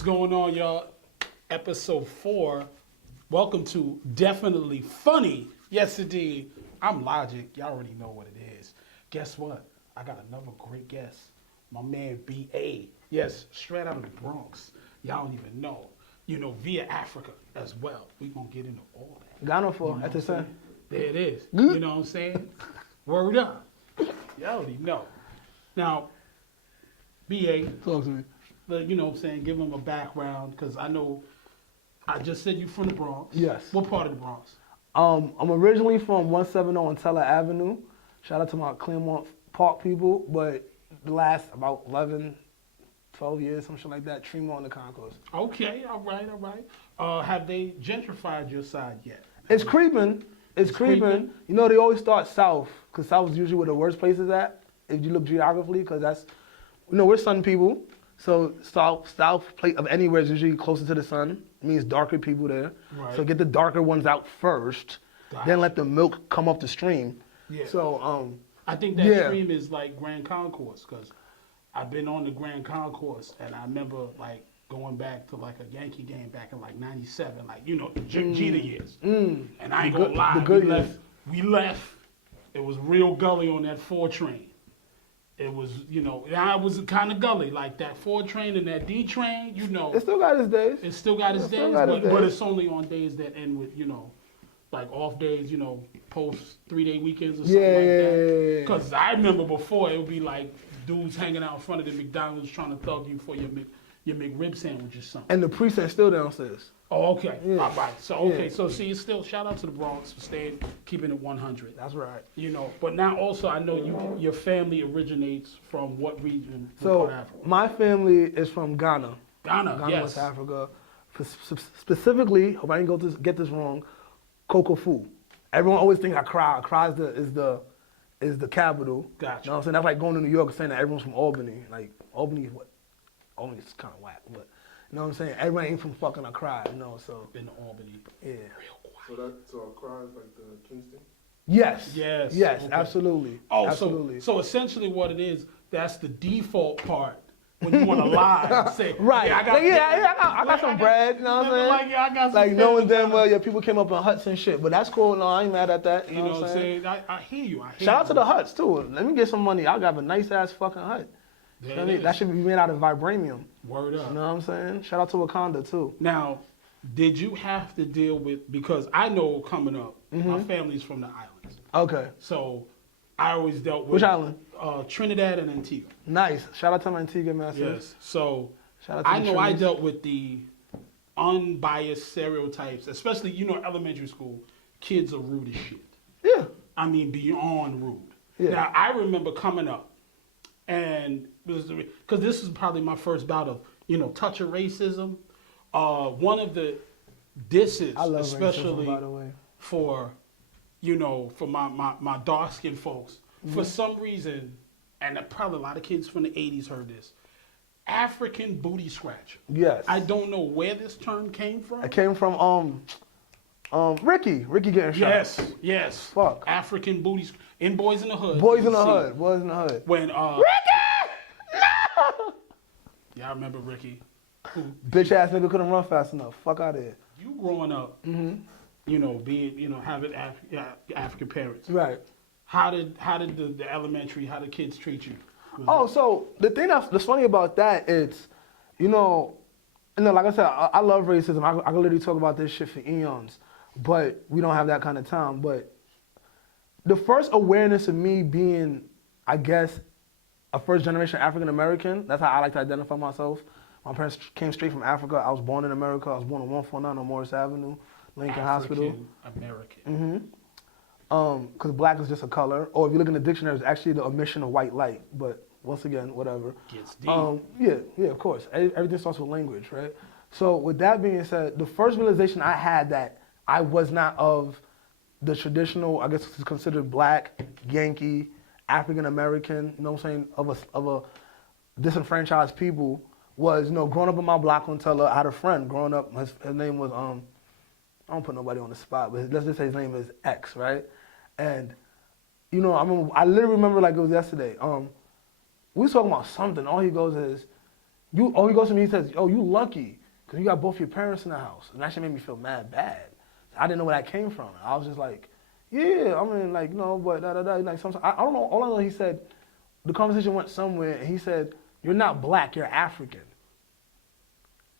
What's going on, y'all? Episode 4. Welcome to Definitely Funny. Yes, indeed. I'm Logic. Y'all already know what it is. Guess what? I got another great guest. My man B.A. Yes, straight out of the Bronx. Y'all don't even know. You know, via Africa as well. We gonna get into all that. Ghana for You know at the what I'm time. saying? There it is. Good. You know what I'm saying? Word up. Y'all already know. Now, B.A. Talk to me. You know what I'm saying, give them a background, because I know I just said you from the Bronx. Yes. What part of the Bronx? I'm originally from 170 on Teller Avenue. Shout out to my Claremont Park people, but the last about 11, 12 years, some shit like that, Tremont on the Concourse. Okay, all right. Have they gentrified your side yet? It's creeping. It's creeping. You know, they always start south, because south is usually where the worst place is at, if you look geographically, because that's, you know, we're sun people. So south plate of anywhere is usually closer to the sun. It means darker people there. Right. So get the darker ones out first, then let the milk come up the stream. Yeah. So I think that stream is like Grand Concourse, because I've been on the Grand Concourse, and I remember like going back to like a Yankee game back in like '97, like, you know, the Jeter years. And I ain't gonna lie, we left. It was real gully on that 4 train. It was, you know, I was kind of gully, like that 4 train and that D train, you know. It still got its days. It still got its days, but it's only on days that end with, you know, like off days, you know, post 3-day weekends or something like that. Because I remember before, it would be like dudes hanging out in front of the McDonald's trying to thug you for your McRib sandwich or something. And the precinct's still downstairs. Oh, okay. Yeah. All right. So, okay. So, see, it's still, shout out to the Bronx for keeping it 100. That's right. You know, but now also I know your family originates from what region? So, of Africa? my family is from Ghana. Ghana, yes. West Africa. Specifically, hope I didn't get this wrong, Kokofu. Everyone always thinks Accra. Accra is the capital. Gotcha. You know what I'm saying? That's like going to New York and saying that everyone's from Albany. Like, Albany is what? Albany's kind of whack, but you know what I'm saying? Everybody ain't from fucking Accra, you know, so. Been to Albany. Yeah. Real quiet. So Accra is like the Kingston? Yes. Yes. Okay. Absolutely. Oh, absolutely. So essentially what it is, that's the default part when you want to lie and say, right. Yeah, I got some bread, you know what I'm saying? Like, yeah, I got some like knowing damn well, people came up in huts and shit, but that's cool. No, I ain't mad at that. You know what I'm saying? I hear you. Shout out to the huts too. Let me get some money. I'll have a nice ass fucking hut. That should be made out of vibranium. Word up. You know what I'm saying? Shout out to Wakanda too. Now, did you have to deal with, because I know coming up, my family's from the islands. Okay. So I always dealt with which island? Trinidad and Antigua. Nice. Shout out to my Antigua masters. Yes. So shout out to I know I Trinis. dealt with the unbiased stereotypes, especially, you know, elementary school, kids are rude as shit. Yeah. I mean, beyond rude. Yeah. Now, I remember coming up, and because this is probably my first bout of, you know, touch of racism. One of the disses, I love especially racism, by the way. for, you know, for my dark skinned folks, for some reason, and probably a lot of kids from the 80s heard this, African booty scratcher. Yes. I don't know where this term came from. It came from Ricky getting shot. Yes. Fuck. African booty in Boys in the Hood. Boys in the Hood. When Ricky! No! Yeah, I remember Ricky. Bitch ass nigga couldn't run fast enough. Fuck out of here. You growing up, you know, being, you know, having African parents. Right. How did the elementary, how did kids treat you? So the thing that's funny about that is, you know, like I said, I love racism. I can literally talk about this shit for eons, but we don't have that kind of time. But the first awareness of me being, I guess, a first generation African American, that's how I like to identify myself. My parents came straight from Africa. I was born in America. I was born on 149 on Morris Avenue, Lincoln Hospital. American. Because black is just a color, or if you look in the dictionary, it's actually the omission of white light. But once again, whatever. Gets deep. Yeah, of course. Everything starts with language, right? So with that being said, the first realization I had that I was not of the traditional, I guess it's considered black, Yankee, African American, you know what I'm saying, of a disenfranchised people was, you know, growing up in my block on Teller, I had a friend growing up, his name was, I don't put nobody on the spot, but let's just say his name is X, right? And, you know, I literally remember like it was yesterday. We was talking about something. All he goes is, he goes to me, he says, "Oh, you lucky, because you got both your parents in the house." And that shit made me feel mad bad. I didn't know where that came from. I was just like, yeah, I mean, like, but da-da-da. Like, sometimes, I don't know. All I know, he said, the conversation went somewhere, and he said, "You're not black, you're African."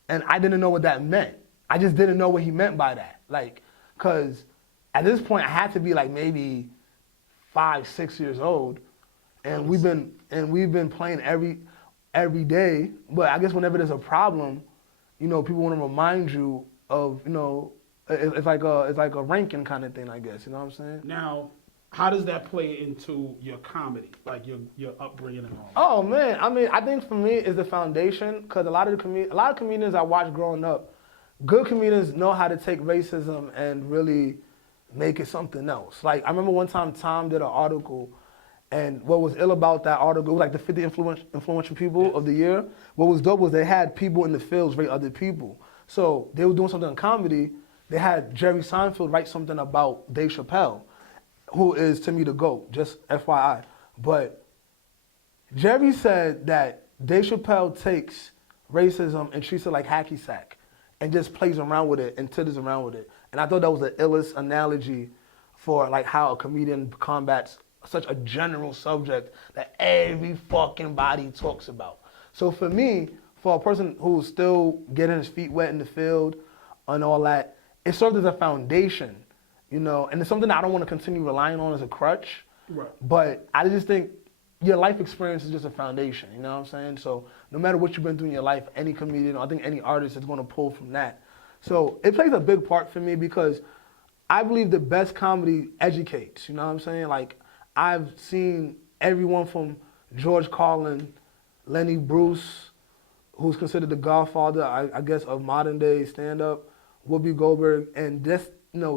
And I didn't know what that meant. I just didn't know what he meant by that. Like, because at this point, I had to be like maybe 5, 6 years old, and we've been playing every day. But I guess whenever there's a problem, people want to remind you of, it's like a ranking kind of thing, I guess. You know what I'm saying? Now, how does that play into your comedy, like your upbringing and all? Oh man, I mean, I think for me it's the foundation, because a lot of comedians I watched growing up, good comedians know how to take racism and really make it something else. Like, I remember one time Tom did an article, and what was ill about that article, it was like the 50 influential people of the year. What was dope was they had people in the fields rate other people. So they were doing something in comedy. They had Jerry Seinfeld write something about Dave Chappelle, who is, to me, the GOAT, just FYI. But Jerry said that Dave Chappelle takes racism and treats it like hacky sack and just plays around with it and titters around with it. And I thought that was the illest analogy for like how a comedian combats such a general subject that every fucking body talks about. So for me, for a person who's still getting his feet wet in the field and all that, it served as a foundation. And it's something that I don't want to continue relying on as a crutch. Right. But I just think your life experience is just a foundation, you know what I'm saying? So no matter what you've been through in your life, any comedian, or I think any artist is going to pull from that. So it plays a big part for me because I believe the best comedy educates, you know what I'm saying? Like, I've seen everyone from George Carlin, Lenny Bruce, who's considered the godfather, I guess, of modern day stand-up, Whoopi Goldberg, and just,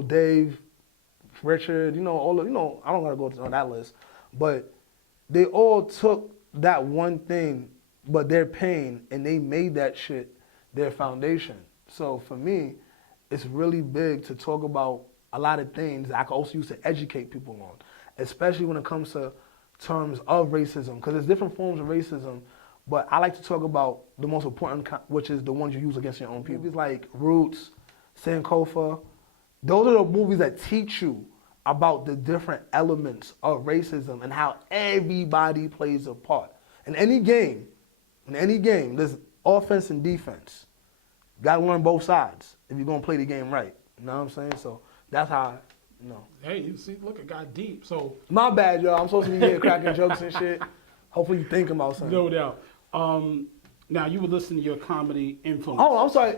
Dave, Richard, all of, I don't gotta go on that list, but they all took that one thing, but their pain, and they made that shit their foundation. So for me, it's really big to talk about a lot of things that I can also use to educate people on, especially when it comes to terms of racism, because there's different forms of racism, but I like to talk about the most important, which is the ones you use against your own people. Movies like Roots, Sankofa, those are the movies that teach you about the different elements of racism and how everybody plays a part. In any game, there's offense and defense. You gotta learn both sides if you're gonna play the game right. You know what I'm saying? So that's how Hey, you see, look, it got deep. So my bad, y'all. I'm supposed to be here cracking jokes and shit. Hopefully you thinking about something. no doubt. Now you were listening to your comedy influence. Oh, I'm sorry.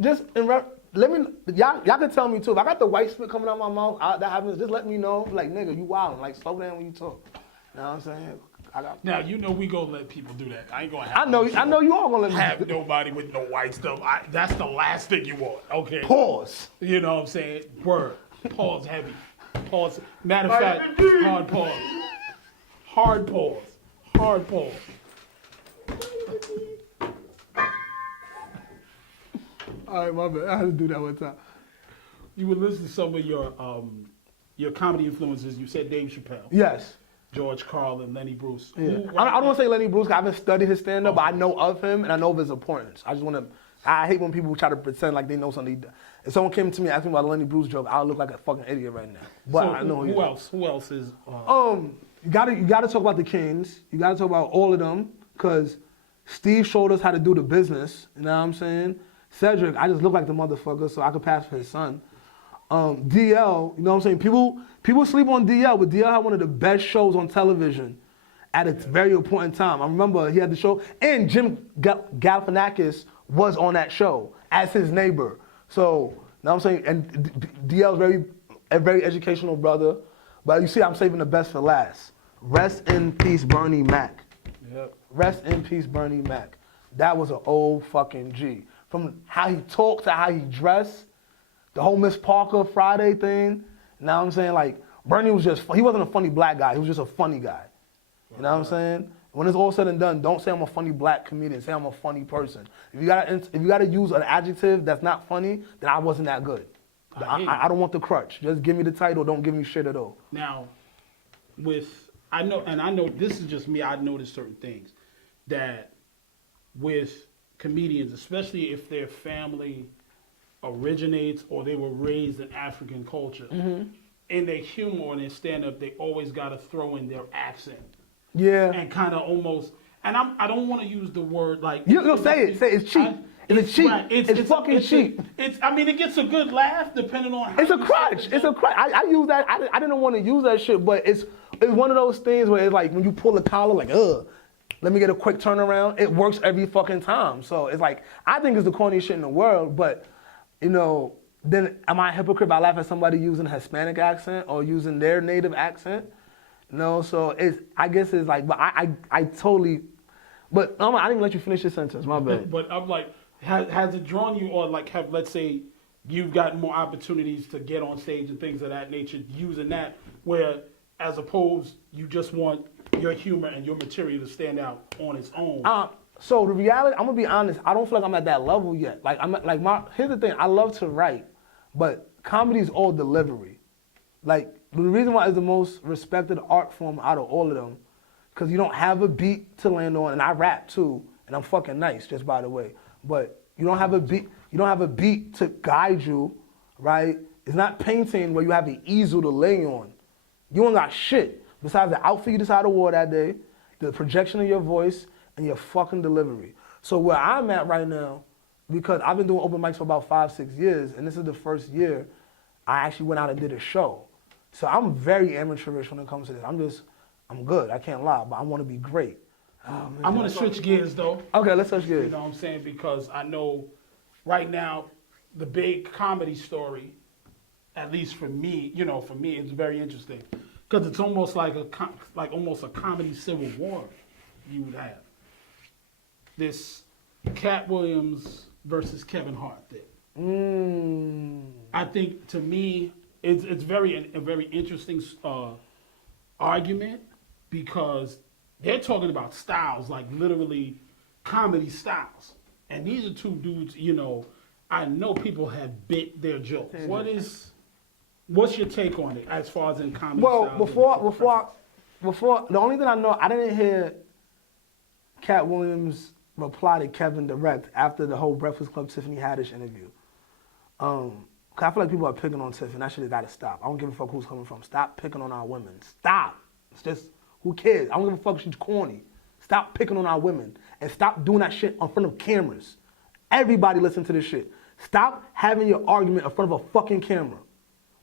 Just y'all can tell me too. If I got the white spit coming out my mouth, that happens. Just let me know. Like, nigga, you wildin'. Like, slow down when you talk. You know what I'm saying? Now we gonna let people do that. I ain't gonna have. I know you all gonna let me have nobody with no white stuff. That's the last thing you want. Okay. Pause. You know what I'm saying? Word. Pause heavy. Pause. Matter of fact, hard pause. Hard pause. Hard pause. All right, my bad. I had to do that one time. You would listen to some of your comedy influences. You said Dave Chappelle. Yes. George Carlin, Lenny Bruce. Yeah. I don't want to say Lenny Bruce, 'cause I haven't studied his stand-up, but I know of him, and I know of his importance. I hate when people try to pretend like they know something. If someone came to me asking about a Lenny Bruce joke, I'll look like a fucking idiot right now. But so I know who else? Who else is? You gotta talk about the Kings. You gotta talk about all of them, because Steve showed us how to do the business. You know what I'm saying? Cedric, I just look like the motherfucker, so I could pass for his son. DL, you know what I'm saying? People sleep on DL, but DL had one of the best shows on television at a very important time. I remember he had the show, and Jim Galifianakis was on that show as his neighbor. So, you know what I'm saying? And DL's a very educational brother. But you see, I'm saving the best for last. Rest in peace, Bernie Mac. Yep. Rest in peace, Bernie Mac. That was an old fucking G. From how he talked to how he dressed, the whole Miss Parker Friday thing. You know what I'm saying? Like, Bernie he wasn't a funny black guy. He was just a funny guy. You know what I'm saying? When it's all said and done, don't say I'm a funny black comedian. Say I'm a funny person. If you gotta use an adjective that's not funny, then I wasn't that good. I don't want the crutch. Just give me the title. Don't give me shit at all. Now, I know this is just me. I noticed certain things that with comedians, especially if their family originates or they were raised in African culture. In their humor and their stand-up, they always got to throw in their accent. Yeah. And kind of almost, and I don't want to use the word like. You say it. Say it's cheap. It's cheap. Right. It's fucking cheap. I mean, it gets a good laugh depending on how It's a you crutch. say it. It's a crutch. I use that. I didn't want to use that shit, but it's one of those things where it's like when you pull the collar, like, let me get a quick turnaround. It works every fucking time. So it's like, I think it's the corniest shit in the world, but, you know, then am I a hypocrite by laughing at somebody using a Hispanic accent or using their native accent? No, so I guess it's like, but I totally, but I didn't even let you finish your sentence, my bad. But I'm like, has it drawn you, or like let's say you've gotten more opportunities to get on stage and things of that nature using that, where as opposed you just want your humor and your material to stand out on its own? So the reality, I'm gonna be honest, I don't feel like I'm at that level yet. Like here's the thing, I love to write, but comedy is all delivery. Like the reason why it's the most respected art form out of all of them, because you don't have a beat to land on, and I rap too, and I'm fucking nice, just by the way. But you don't have a beat to guide you, right? It's not painting where you have an easel to lay on. You don't got shit besides the outfit you decided to wear that day, the projection of your voice, and your fucking delivery. So where I'm at right now, because I've been doing open mics for about 5-6 years, and this is the first year I actually went out and did a show. So I'm very amateurish when it comes to this. I'm good, I can't lie, but I want to be great. Oh, I'm going to switch gears though. Okay, let's switch gears. You know what I'm saying? Because I know right now the big comedy story, at least for me, it's very interesting. Because it's almost like almost a comedy civil war you would have. This Cat Williams versus Kevin Hart thing. I think to me it's a very interesting argument, because they're talking about styles, like literally comedy styles. And these are two dudes, I know people have bit their jokes. What's your take on it as far as in comedy styles? Before, the only thing I know, I didn't hear Cat Williams reply to Kevin direct after the whole Breakfast Club Tiffany Haddish interview. Cause I feel like people are picking on Tiffany. That shit has got to stop. I don't give a fuck who's coming from. Stop picking on our women. Stop. It's just, who cares? I don't give a fuck if she's corny. Stop picking on our women. And stop doing that shit in front of cameras. Everybody listen to this shit. Stop having your argument in front of a fucking camera.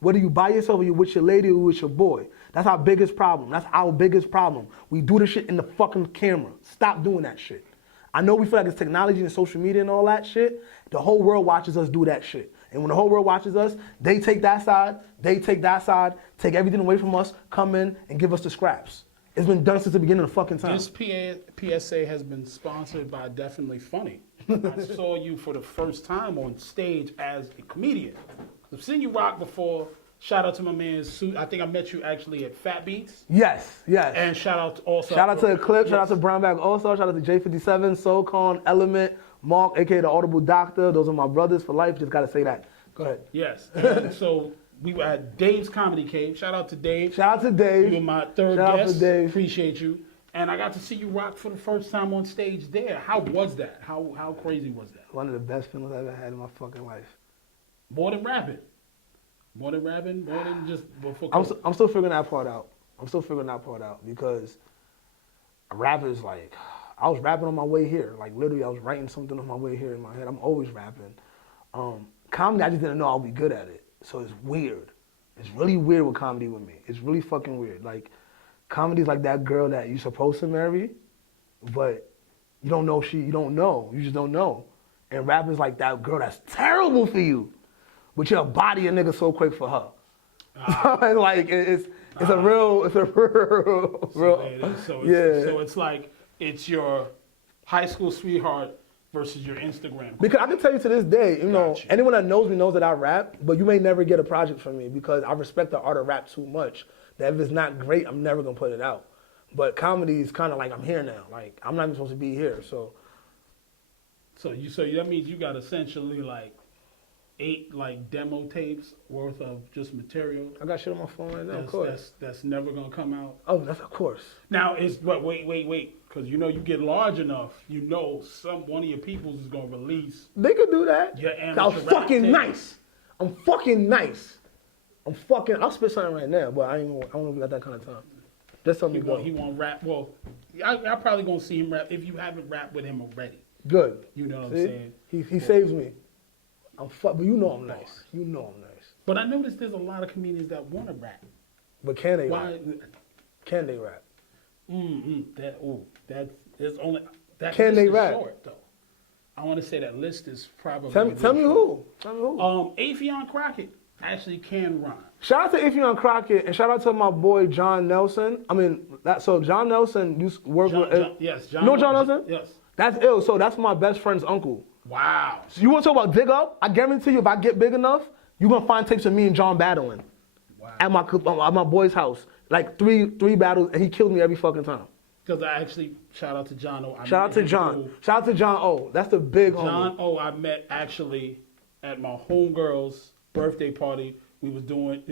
Whether you by yourself or you with your lady or with your boy. That's our biggest problem. That's our biggest problem. We do this shit in the fucking camera. Stop doing that shit. I know we feel like it's technology and social media and all that shit. The whole world watches us do that shit. And when the whole world watches us, they take that side, take everything away from us, come in and give us the scraps. It's been done since the beginning of fucking time. This PSA has been sponsored by Definitely Funny. I saw you for the first time on stage as a comedian. I've seen you rock before. Shout out to my man Suit. I think I met you actually at Fat Beats. Yes. And shout out to Eclipse, shout out to Brownback also, shout out to J57, SoulCon, Element, Mark, aka the Audible Doctor. Those are my brothers for life. Just gotta say that. Go ahead. Yes. And so we were at Dave's Comedy Cave. Shout out to Dave. Shout out to Dave. You were my third Shout guest. out to Dave. Appreciate you. And I got to see you rock for the first time on stage there. How was that? How crazy was that? One of the best feelings I've ever had in my fucking life. More than rapping. More than just before. I'm still figuring that part out. Because rap is like, I was rapping on my way here. Like literally, I was writing something on my way here in my head. I'm always rapping. Comedy, I just didn't know I'll be good at it. So it's weird. It's really weird with comedy with me. It's really fucking weird. Like, comedy's like that girl that you're supposed to marry, but you don't know you don't know. You just don't know. And rap is like that girl that's terrible for you, but you'll body a nigga so quick for her. Like, it's a real. So it's like, it's your high school sweetheart versus your Instagram. Because I can tell you to this day, anyone that knows me knows that I rap, but you may never get a project from me because I respect the art of rap too much. That if it's not great, I'm never gonna put it out. But comedy is kind of like, I'm here now. Like, I'm not even supposed to be here. So that means you got essentially like 8 like demo tapes worth of just material. I got shit on my phone right now, of course. That's never gonna come out. Oh, that's of course. Now it's but wait, because you get large enough, one of your peoples is gonna release. They could do that. Your amateur I'm rap fucking tape. nice. I'm fucking nice. I'll spit something right now, but I don't got that kind of time. Just something He won't rap. Well, I probably gonna see him rap if you haven't rapped with him already. Good. You know what See? I'm saying? He saves me. But you know I'm nice. You know I'm nice. But I noticed there's a lot of comedians that want to rap. But can they Why? rap? Can they rap? That Can list they is rap? short, though. I want to say that list is probably. Tell me who. Tell me who. Afion Crockett actually can rhyme. Shout out to Afion Crockett and shout out to my boy John Nelson. John Nelson used to work with. Yes, John. You know John Nelson? Yes. That's ill. So that's my best friend's uncle. Wow. So you want to talk about dig up? I guarantee you, if I get big enough, you're gonna find tapes of me and John battling at my boy's house. Like three battles, and he killed me every fucking time. Because I actually shout out to John O. Shout out to John O. That's the big John homie. O. I met actually at my homegirl's birthday party. They was doing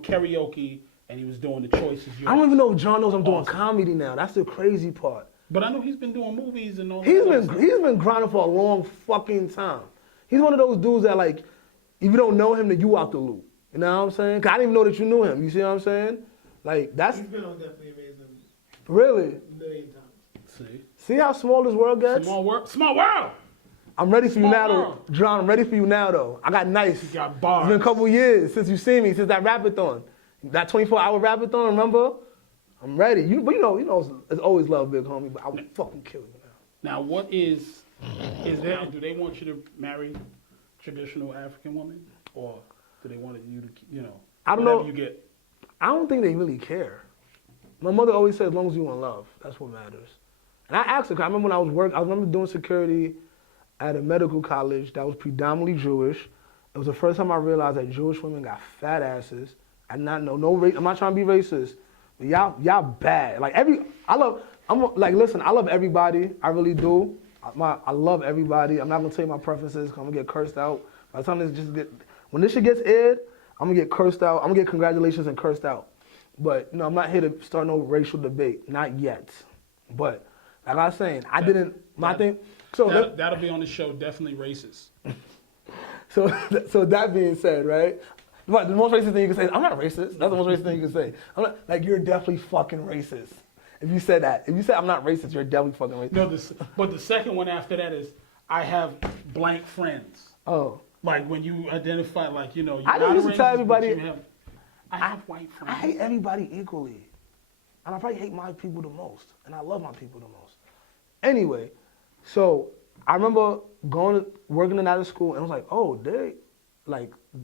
karaoke, and he was doing the choices. I don't even know if John knows I'm doing comedy now. That's the crazy part. But I know he's been doing movies and all that. He's been grinding for a long fucking time. He's one of those dudes that like, if you don't know him, then you out the loop. You know what I'm saying? 'Cause I didn't even know that you knew him. You see what I'm saying? Like that's He's been on Definitely Amazing really. a million times. See how small this world gets? Small world. I'm ready for you Small now, though. world. John, I'm ready for you now, though. I got nice. You got bars. It's been a couple years since you seen me, since that rapathon. That 24-hour rapathon, remember? I'm ready. You know, it's always love, big homie, but I would fucking kill you now. Now, what is there? Do they want you to marry traditional African women, or do they want you to, I don't whatever know. you get? I don't think they really care. My mother always said, as long as you in love, that's what matters. And I asked her, 'cause I remember when I was working, I remember doing security at a medical college that was predominantly Jewish. It was the first time I realized that Jewish women got fat asses. I did not know, no race. I'm not trying to be racist, but y'all bad. Like I love everybody. I really do. I love everybody. I'm not gonna tell you my preferences, 'cause I'm gonna get cursed out. By the time when this shit gets aired, I'm gonna get cursed out. I'm gonna get congratulations and cursed out. But I'm not here to start no racial debate, not yet. But like I was saying, That'll be on the show. Definitely racist. So that being said, right? But the most racist thing you can say is, I'm not racist. That's the most racist thing you can say. I'm not, like, you're definitely fucking racist. If you said that. If you said I'm not racist, you're definitely fucking racist. No, but the second one after that is, I have blank friends. Oh. Like when you identify, like, you're I not used to tell racist, everybody, but I have white friends. I hate everybody equally. And I probably hate my people the most. And I love my people the most. Anyway, so I remember working in out of school, and I was like, oh, they're,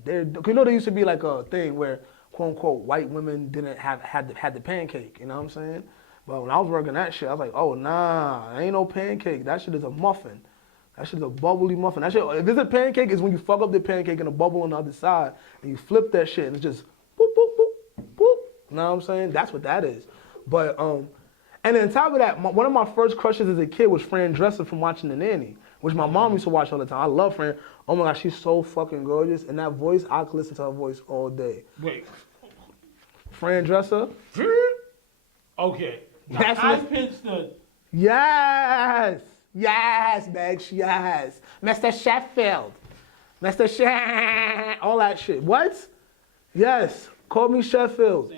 there used to be like a thing where, quote unquote, white women didn't had the pancake, you know what I'm saying? But when I was working that shit, I was like, oh, nah, ain't no pancake. That shit is a muffin. That shit is a bubbly muffin. That shit, if it's a pancake, it's when you fuck up the pancake and a bubble on the other side, and you flip that shit, and it's just boop, boop, boop, boop. You know what I'm saying? That's what that is. But, and then on top of that, one of my first crushes as a kid was Fran Dresser from watching The Nanny, which my mom used to watch all the time. I love Fran. Oh my gosh, she's so fucking gorgeous. And that voice, I could listen to her voice all day. Wait. Fran Dresser? Okay. That's I what- pitched the... Yes! Yes, Megs, yes. Mr. Sheffield. Mr. Sheffield. All that shit. What? Yes. Call me Sheffield.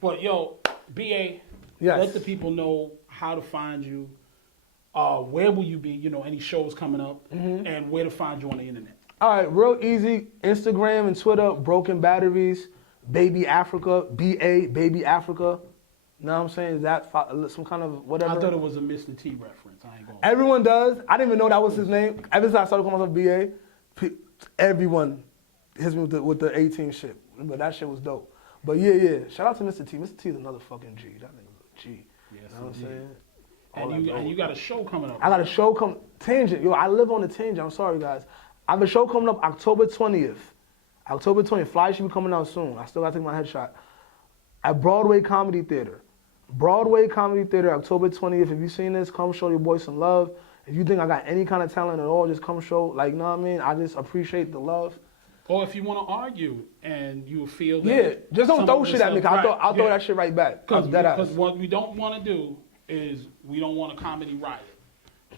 But yo, BA, Yes. let the people know how to find you. Where will you be? Any shows coming up, and where to find you on the internet. All right, real easy. Instagram and Twitter, Broken Batteries, Baby Africa, B-A, Baby Africa. You know what I'm saying? Is that some kind of whatever? I thought it was a Mr. T reference. I ain't going. Everyone does. I didn't even know that was his name. Ever since I started calling myself B.A., everyone hits me with the 18 shit. But that shit was dope. But yeah. Shout out to Mr. T. Mr. T is another fucking G. That nigga's a G. Yes, You know what I'm saying? And you got a show coming up. I got a show Tangent. Yo, I live on the Tangent. I'm sorry, guys. I have a show coming up October 20th. October 20th. Fly should be coming out soon. I still got to take my headshot. At Broadway Comedy Theater. Broadway Comedy Theater, October 20th. If you've seen this, come show your boy some love. If you think I got any kind of talent at all, just come show. Like, you know what I mean? I just appreciate the love. Or if you want to argue and you feel that. Yeah, just don't some throw of shit this at me. stuff- Cause I'll throw yeah. that shit right back. Because what we don't want to do is we don't want a comedy riot.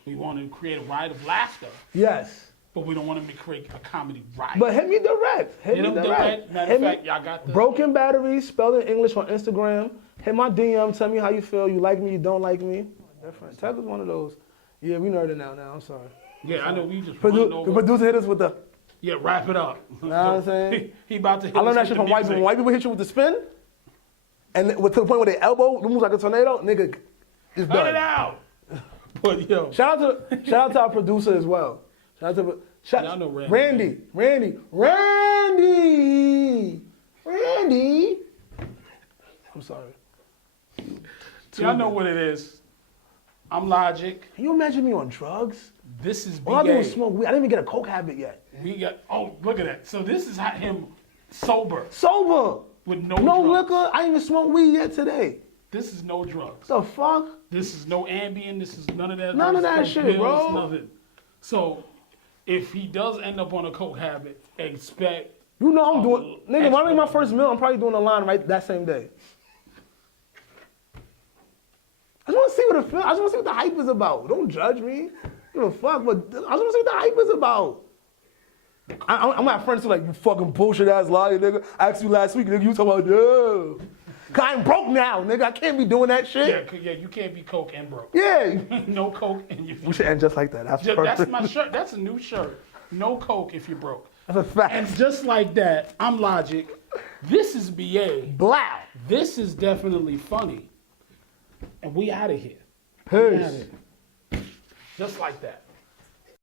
We want to create a riot of laughter, Yes. but we don't want to create a comedy riot. But hit me direct. Hit me them direct. Matter Hit of me- fact, y'all got the Broken Batteries, spelled in English on Instagram. Hit my DM. Tell me how you feel. You like me, you don't like me. Different. Tech is one of those. Yeah, we nerding out now. I'm sorry. Yeah, I know we just running The over. producer hit us with the. Yeah, wrap it up. Know what I'm saying? He about to hit I learned that us shit with from the white people. music. When white people hit you with the spin, and to the point where they elbow, it moves like a tornado, nigga, it's Cut it done. out. But yo, Shout out to our producer as well. Y'all know Randy. Randy. I'm sorry. y'all know what it is. I'm Logic. Can you imagine me on drugs? This is All I do is BA. smoke weed. I didn't even get a coke habit yet. We got. Oh, look at that. So this is how him sober Sober. with no No drugs. liquor. I ain't even smoked weed yet today. This is no drugs. The fuck? This is no Ambien. This is none of that. None of no that shit, pills, bro. Nothing. So if he does end up on a coke habit, expect. You know I'm Oh, doing. Nigga, when I make my first meal, I'm probably doing a line right that same day. I just want to see what it feels. I just want to see what the hype is about. Don't judge me. Give a fuck, but I just want to see what the hype is about. I'm gonna have friends who like, you fucking bullshit ass liar, nigga. I asked you last week, nigga, you talking about, no. Cause I'm broke now, nigga. I can't be doing that shit. Yeah, you can't be coke and broke. Yeah. No coke and you. We should end just like that. That's perfect. That's my shirt. That's a new shirt. No coke if you're broke. That's a fact. And just like that, I'm Logic. This is BA. Blow. This is definitely funny. And we out of here. Peace. Just like that.